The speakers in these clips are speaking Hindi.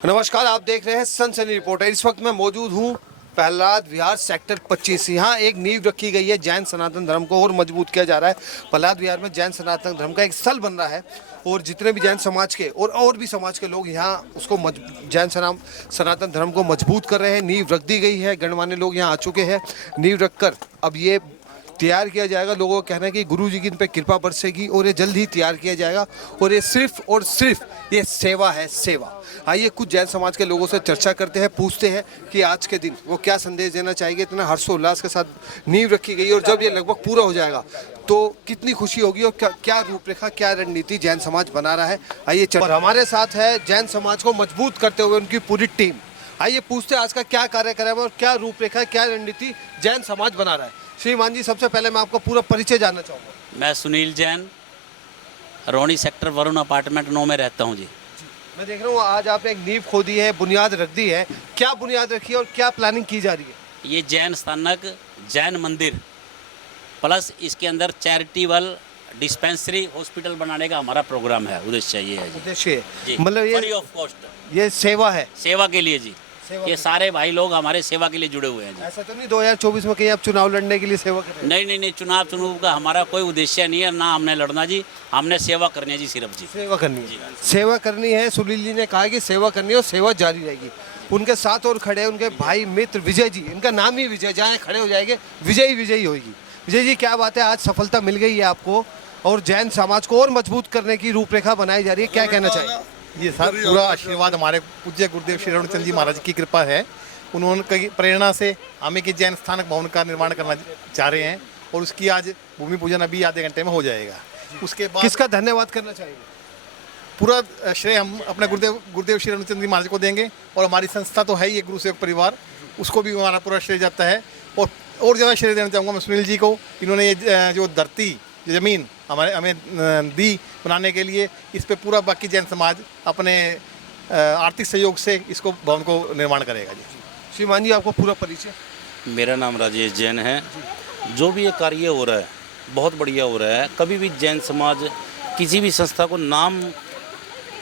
नमस्कार, आप देख रहे हैं सनसनी रिपोर्टर। इस वक्त मैं मौजूद हूँ प्रहलाद विहार सेक्टर 25। यहाँ एक नींव रखी गई है, जैन सनातन धर्म को और मजबूत किया जा रहा है। प्रहलाद विहार में जैन सनातन धर्म का एक स्थल बन रहा है और जितने भी जैन समाज के और भी समाज के लोग यहाँ उसको जैन सनातन धर्म को मजबूत कर रहे हैं। नींव रख दी गई है, गणमान्य लोग यहाँ आ चुके हैं। नींव रखकर अब ये तैयार किया जाएगा। लोगों का कहना है कि गुरु जी की इन पर कृपा बरसेगी और ये जल्द ही तैयार किया जाएगा। और ये सिर्फ और सिर्फ ये सेवा है, सेवा। आइए कुछ जैन समाज के लोगों से चर्चा करते हैं, पूछते हैं कि आज के दिन वो क्या संदेश देना चाहेंगे। इतना हर्षोल्लास के साथ नींव रखी गई और जब ये लगभग पूरा हो जाएगा तो कितनी खुशी होगी और क्या रूपरेखा, क्या रणनीति जैन समाज बना रहा है। आइए और हमारे साथ है जैन समाज को मजबूत करते हुए उनकी पूरी टीम। आइए पूछते हैं आज का क्या कार्यक्रम है और क्या रूपरेखा, क्या रणनीति जैन समाज बना रहा है। श्रीमान जी, सबसे पहले मैं आपका पूरा परिचय जानना चाहूँगा। मैं सुनील जैन, रोनी सेक्टर वरुण अपार्टमेंट 9 में रहता हूँ जी। मैं देख रहा हूँ आज आपने एक नींव खोदी है, बुनियाद रख दी है। क्या बुनियाद रखी है और क्या प्लानिंग की जा रही है? ये जैन स्थानक, जैन मंदिर प्लस इसके अंदर चैरिटेबल डिस्पेंसरी हॉस्पिटल बनाने का हमारा प्रोग्राम है। उद्देश्य ये है जी। उद्देश्य जी, मतलब फ्री ऑफ कॉस्ट, ये सेवा है, सेवा के लिए जी। ये सारे भाई लोग हमारे सेवा के लिए जुड़े हुए हैं जी। ऐसा तो नहीं 2024 में कहीं आप चुनाव लड़ने के लिए सेवा कर रहे हैं? नहीं, चुनाव का हमारा कोई उद्देश्य नहीं है, ना हमने लड़ना जी। हमने सेवा करनी है जी, सिर्फ जी। सेवा करनी है, सेवा करनी है। सुनील जी ने कहा कि सेवा करनी है और सेवा जारी रहेगी। उनके साथ और खड़े हैं उनके भाई मित्र विजय जी। इनका नाम ही विजय, जहाँ खड़े हो जाएंगे विजय विजयी होगी। विजय जी, क्या बात है, आज सफलता मिल गई है आपको और जैन समाज को और मजबूत करने की रूपरेखा बनाई जा रही है, क्या कहना चाहिए? ये सर पूरा आशीर्वाद हमारे पूज्य गुरुदेव श्री रणचंद्र जी महाराज की कृपा है। उन्होंने कई प्रेरणा से हमें कि जैन स्थानक भवन का निर्माण करना चाह रहे हैं और उसकी आज भूमि पूजन अभी आधे घंटे में हो जाएगा। उसके बाद किसका धन्यवाद करना चाहिए? पूरा श्रेय हम अपने गुरुदेव श्री रणचंद्र जी महाराज को देंगे और हमारी संस्था तो है ही गुरु सेवक परिवार, उसको भी हमारा पूरा श्रेय जाता है। और ज़्यादा श्रेय देना चाहूँगा मैं सुनील जी को। इन्होंने ये जो धरती, ज़मीन हमें दी बनाने के लिए, इस पे पूरा बाकी जैन समाज अपने आर्थिक सहयोग से इसको भवन को निर्माण करेगा जी। श्रीमान जी, आपको पूरा परिचय? मेरा नाम राजेश जैन है। जो भी ये कार्य हो रहा है बहुत बढ़िया हो रहा है। कभी भी जैन समाज किसी भी संस्था को नाम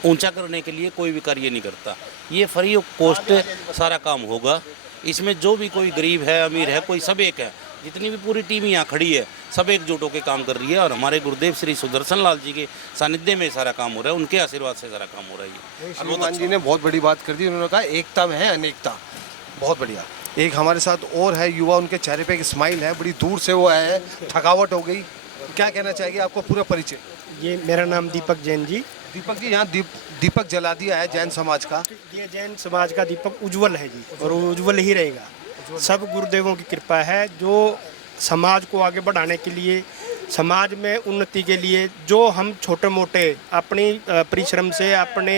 ऊंचा करने के लिए कोई भी कार्य नहीं करता। ये फ्री ऑफ कॉस्ट सारा काम होगा। इसमें जो भी कोई गरीब है, अमीर है, कोई सब एक है। जितनी भी पूरी टीम यहाँ खड़ी है सब एकजुट होकर काम कर रही है और हमारे गुरुदेव श्री सुदर्शन लाल जी के सानिध्य में सारा काम हो रहा है। उनके आशीर्वाद से सारा काम हो रहा है। श्रीमान जी ने बहुत बड़ी बात कर दी। उन्होंने कहा एकता में है अनेकता। बहुत बढ़िया। एक हमारे साथ और है युवा, उनके चेहरे पे एक स्माइल है, बड़ी दूर से वो आए हैं, थकावट हो गई। क्या कहना चाहिए, आपको पूरा परिचय? ये मेरा नाम दीपक जैन जी। दीपक जी, यहाँ दीपक जला दिया है जैन समाज का। ये जैन समाज का दीपक उज्जवल है जी और उज्जवल ही रहेगा। सब गुरुदेवों की कृपा है जो समाज को आगे बढ़ाने के लिए, समाज में उन्नति के लिए जो हम छोटे मोटे अपनी परिश्रम से, अपने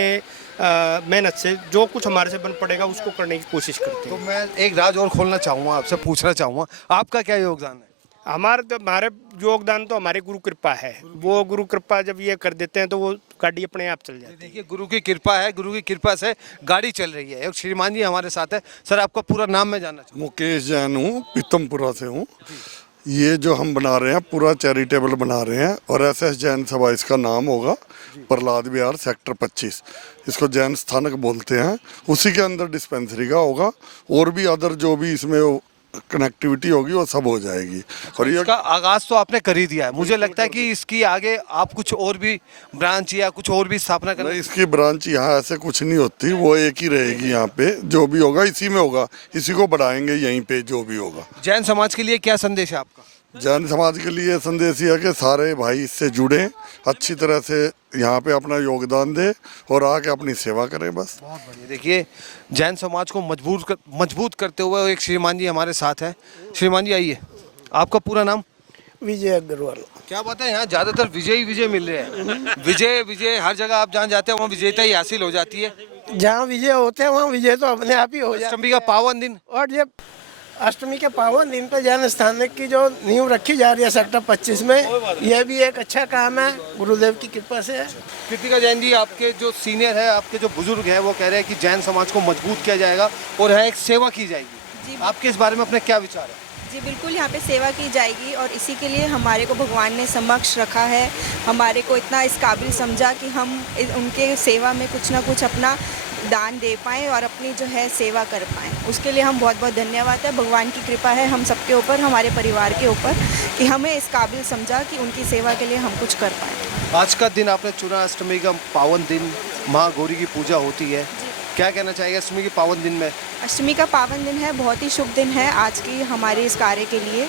मेहनत से जो कुछ हमारे से बन पड़ेगा उसको करने की कोशिश करते हैं। तो मैं एक राज और खोलना चाहूँगा, आपसे पूछना चाहूँगा, आपका क्या योगदान है? हमारे योगदान तो हमारे गुरु कृपा है। वो गुरु कृपा जब ये कर देते हैं तो वो गाड़ी अपने आप चल जाती है। देखिए, गुरु की कृपा है, गुरु की कृपा से गाड़ी चल रही है। और श्रीमान जी हमारे साथ है। सर, आपका पूरा नाम मैं जानना चाहूँगा। मुकेश जैन हूँ, पीतमपुरा से हूँ। ये जो हम बना रहे हैं पूरा चैरिटेबल बना रहे हैं और एसएस जैन सभा इसका नाम होगा। प्रहलाद विहार सेक्टर 25 इसको जैन स्थानक बोलते हैं। उसी के अंदर डिस्पेंसरी का होगा और भी अदर जो भी इसमें कनेक्टिविटी होगी वो सब हो जाएगी। और ये इसका आगाज तो आपने कर ही दिया है। मुझे लगता है कि इसकी आगे आप कुछ और भी ब्रांच या कुछ और भी स्थापना करना। इसकी ब्रांच यहाँ ऐसे कुछ नहीं होती, वो एक ही रहेगी। यहाँ पे जो भी होगा इसी में होगा, इसी को बढ़ाएंगे यहीं पे जो भी होगा। जैन समाज के लिए क्या संदेश है आपका? जैन समाज के लिए संदेश ये है कि सारे भाई इससे जुड़ें, अच्छी तरह से यहाँ पे अपना योगदान दें और आके अपनी सेवा करें बस। बहुत बढ़िया। देखिए, जैन समाज को मजबूत करते हुए एक श्रीमान जी हमारे साथ हैं। श्रीमान जी आइए, आपका पूरा नाम? विजय अग्रवाल। क्या बात है, यहाँ ज़्यादातर विजय मिल रहे हैं। विजय हर जगह आप जहाँ जाते हैं वहाँ विजेता ही हासिल हो जाती है। जहाँ विजय होते हैं वहाँ विजय तो अपने आप ही हो जाता है। अष्टमी का पावन दिन, और जब अष्टमी के पावन दिन पे जैन स्थानक की जो नींव रखी जा रही है सेक्टर 25 में, यह भी एक अच्छा काम है, गुरुदेव की कृपा से है। कृतिका जैन जी, आपके जो सीनियर है, आपके जो बुजुर्ग हैं, वो कह रहे हैं कि जैन समाज को मजबूत किया जाएगा और है एक सेवा की जाएगी। आपके इस बारे में अपने क्या विचार है? जी बिल्कुल, यहाँ पे सेवा की जाएगी और इसी के लिए हमारे को भगवान ने समक्ष रखा है। हमारे को इतना इस काबिल समझा कि हम उनके सेवा में कुछ ना कुछ अपना दान दे पाएँ और अपनी जो है सेवा कर पाएँ। उसके लिए हम बहुत बहुत धन्यवाद है, भगवान की कृपा है हम सबके ऊपर, हमारे परिवार के ऊपर, कि हमें इस काबिल समझा कि उनकी सेवा के लिए हम कुछ कर पाएँ। आज का दिन आपने चुना, अष्टमी का पावन दिन, माँ गौरी की पूजा होती है, क्या कहना चाहेंगे अष्टमी के पावन दिन में? अष्टमी का पावन दिन है, बहुत ही शुभ दिन है आज की हमारे इस कार्य के लिए,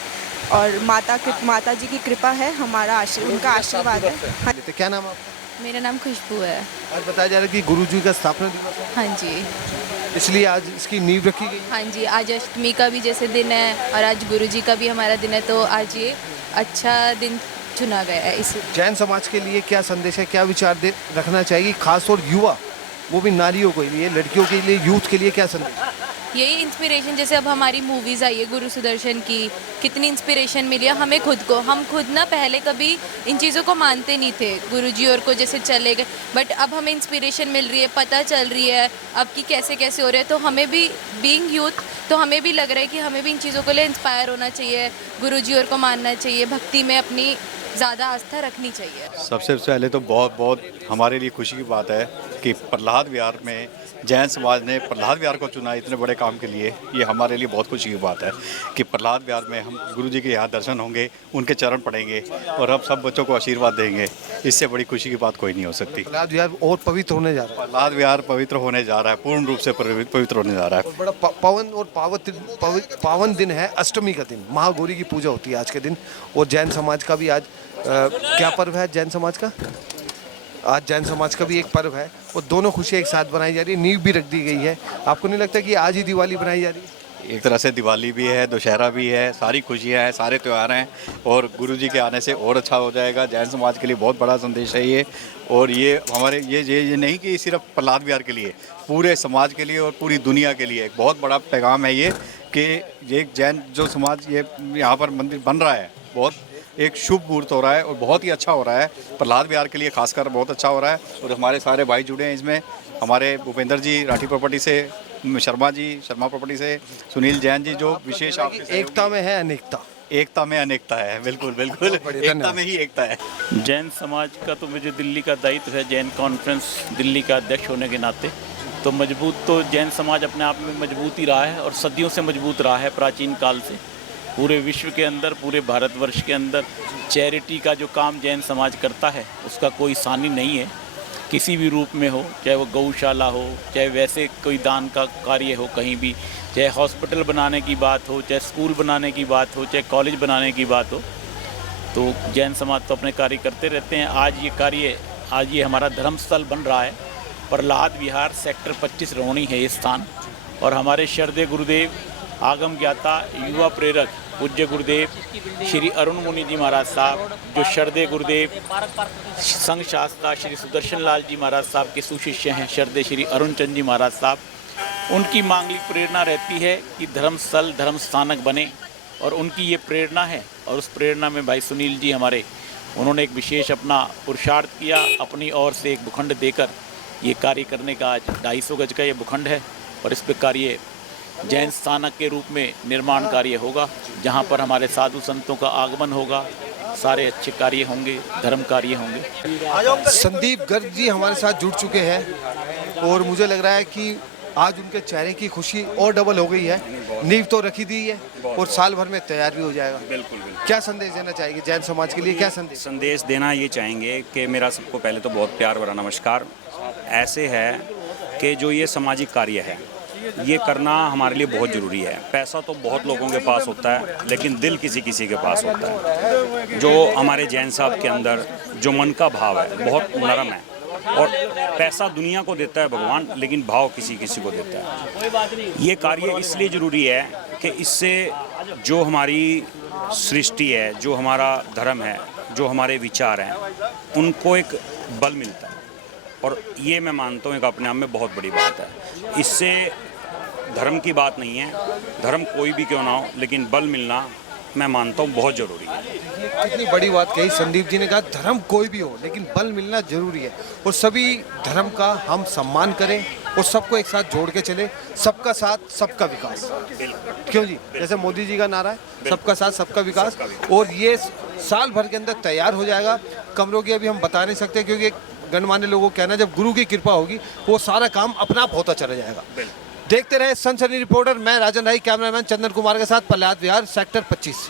और माता जी की कृपा है, हमारा उनका आशीर्वाद है। हाँ, तो क्या नाम है आपका? मेरा नाम खुशबू है। आज बताया जा रहा है कि गुरु जी का स्थापना दिवस है, हाँ जी, इसलिए आज इसकी नींव रखी गई है। हाँ जी, आज अष्टमी का भी जैसे दिन है और आज गुरुजी का भी हमारा दिन है, तो आज ये अच्छा दिन चुना गया है। इस जैन समाज के लिए क्या संदेश है, क्या विचार रखना चाहिए, खास और युवा, वो भी नारियों के लिए, लड़कियों के लिए, यूथ के लिए क्या संदेश? यही इंस्पिरेशन, जैसे अब हमारी मूवीज़ आई है गुरु सुदर्शन की, कितनी इंस्पिरेशन मिली है हमें खुद को। हम खुद ना पहले कभी इन चीज़ों को मानते नहीं थे, गुरुजी और को जैसे चले गए, बट अब हमें इंस्पिरेशन मिल रही है, पता चल रही है अब कि कैसे कैसे हो रहे हैं, तो हमें भी बीइंग यूथ, तो हमें भी लग रहा है कि हमें भी इन चीज़ों को लिए इंस्पायर होना चाहिए, गुरुजी और को मानना चाहिए, भक्ति में अपनी ज़्यादा आस्था रखनी चाहिए। सबसे पहले तो बहुत बहुत हमारे लिए खुशी की बात है कि प्रहलाद विहार में जैन समाज ने प्रहलाद विहार को चुना इतने बड़े काम के लिए। ये हमारे लिए बहुत खुशी की बात है कि प्रहलाद विहार में हम गुरु जी के यहाँ दर्शन होंगे, उनके चरण पड़ेंगे और अब सब बच्चों को आशीर्वाद देंगे। इससे बड़ी खुशी की बात कोई नहीं हो सकती। प्रहलाद विहार और पवित्र होने जा रहा है। प्रहलाद विहार पवित्र होने जा रहा है, पूर्ण रूप से पवित्र होने जा रहा है। बड़ा पवन और पावन दिन है, अष्टमी का दिन, महागौरी की पूजा होती है आज के दिन। और जैन समाज का भी आज क्या पर्व है जैन समाज का? आज जैन समाज का भी एक पर्व है और दोनों खुशियाँ एक साथ बनाई जा रही है, नींव भी रख दी गई है। आपको नहीं लगता कि आज ही दिवाली बनाई जा रही है? एक तरह से दिवाली भी है, दशहरा भी है, सारी खुशियाँ हैं, सारे त्यौहार हैं और गुरु जी के आने से और अच्छा हो जाएगा। जैन समाज के लिए बहुत बड़ा संदेश है ये। और ये हमारे ये नहीं कि सिर्फ प्रहलाद विहार के लिए, पूरे समाज के लिए और पूरी दुनिया के लिए एक बहुत बड़ा पैगाम है ये कि ये जैन जो समाज ये यहाँ पर मंदिर बन रहा है, बहुत एक शुभ मुहूर्त हो रहा है और बहुत ही अच्छा हो रहा है। प्रहलाद विहार के लिए खासकर बहुत अच्छा हो रहा है और हमारे सारे भाई जुड़े हैं इसमें। हमारे भूपेंद्र जी राठी प्रॉपर्टी से, शर्मा जी शर्मा प्रॉपर्टी से, सुनील जैन जी जो विशेष एकता में है अनेकता, एकता में अनेकता है। बिल्कुल बिल्कुल, एकता में ही एकता है। जैन समाज का तो मुझे दिल्ली का दायित्व है, जैन कॉन्फ्रेंस दिल्ली का अध्यक्ष होने के नाते। तो मजबूत तो जैन समाज अपने आप में मजबूत ही रहा है और सदियों से मजबूत रहा है, प्राचीन काल से। पूरे विश्व के अंदर, पूरे भारतवर्ष के अंदर चैरिटी का जो काम जैन समाज करता है उसका कोई सानी नहीं है, किसी भी रूप में हो, चाहे वो गौशाला हो, चाहे वैसे कोई दान का कार्य हो कहीं भी, चाहे हॉस्पिटल बनाने की बात हो, चाहे स्कूल बनाने की बात हो, चाहे कॉलेज बनाने की बात हो, तो जैन समाज तो अपने कार्य करते रहते हैं। आज ये हमारा धर्मस्थल बन रहा है। प्रहलाद विहार सेक्टर 25 रोहिणी है ये स्थान, और हमारे श्रद्धेय गुरुदेव, आगम ज्ञाता, युवा प्रेरक पूज्य गुरुदेव श्री अरुण मुनि जी महाराज साहब, जो श्रद्धेय गुरुदेव संघ शास्त्रा श्री सुदर्शन लाल जी महाराज साहब के सुशिष्य हैं, श्रद्धेय श्री अरुण चंद जी महाराज साहब, उनकी मांगलिक प्रेरणा रहती है कि धर्मस्थल धर्म स्थानक बने, और उनकी ये प्रेरणा है। और उस प्रेरणा में भाई सुनील जी हमारे, उन्होंने एक विशेष अपना पुरुषार्थ किया, अपनी ओर से एक भूखंड देकर ये कार्य करने का आज 250 गज का ये भूखंड है और इस पर कार्य जैन स्थानक के रूप में निर्माण कार्य होगा, जहाँ पर हमारे साधु संतों का आगमन होगा, सारे अच्छे कार्य होंगे, धर्म कार्य होंगे। संदीप गर्ग जी हमारे साथ जुड़ चुके हैं और मुझे लग रहा है कि आज उनके चेहरे की खुशी और डबल हो गई है। नींव तो रखी दी है और साल भर में तैयार भी हो जाएगा। बिल्कुल। क्या संदेश देना चाहेंगे जैन समाज के लिए? क्या संदेश देना ये चाहेंगे कि मेरा सबको पहले तो बहुत प्यार भरा नमस्कार। ऐसे है कि जो ये सामाजिक कार्य है ये करना हमारे लिए बहुत ज़रूरी है। पैसा तो बहुत लोगों के पास होता है, लेकिन दिल किसी किसी के पास होता है। जो हमारे जैन साहब के अंदर जो मन का भाव है बहुत नरम है, और पैसा दुनिया को देता है भगवान, लेकिन भाव किसी किसी को देता है। ये कार्य इसलिए ज़रूरी है कि इससे जो हमारी सृष्टि है, जो हमारा धर्म है, जो हमारे विचार हैं, उनको एक बल मिलता है, और ये मैं मानता हूँ एक अपने आप में बहुत बड़ी बात है। इससे धर्म की बात नहीं है, धर्म कोई भी क्यों ना हो, लेकिन बल मिलना मैं मानता हूँ बहुत ज़रूरी है। कितनी बड़ी बात कही संदीप जी ने, कहा धर्म कोई भी हो लेकिन बल मिलना जरूरी है, और सभी धर्म का हम सम्मान करें और सबको एक साथ जोड़ के चले। सबका साथ सबका विकास, क्यों जी? जैसे मोदी जी का नारा है, सबका साथ सबका विकास, और ये साल भर के अंदर तैयार हो जाएगा। कमरों की अभी हम बता नहीं सकते क्योंकि गणमान्य लोगों का कहना है जब गुरु की कृपा होगी वो सारा काम अपना आप होता चला जाएगा। देखते रहे सनसनी रिपोर्टर, मैं राजन राय, कैमरामैन चंदन कुमार के साथ प्रहलाद विहार सेक्टर 25।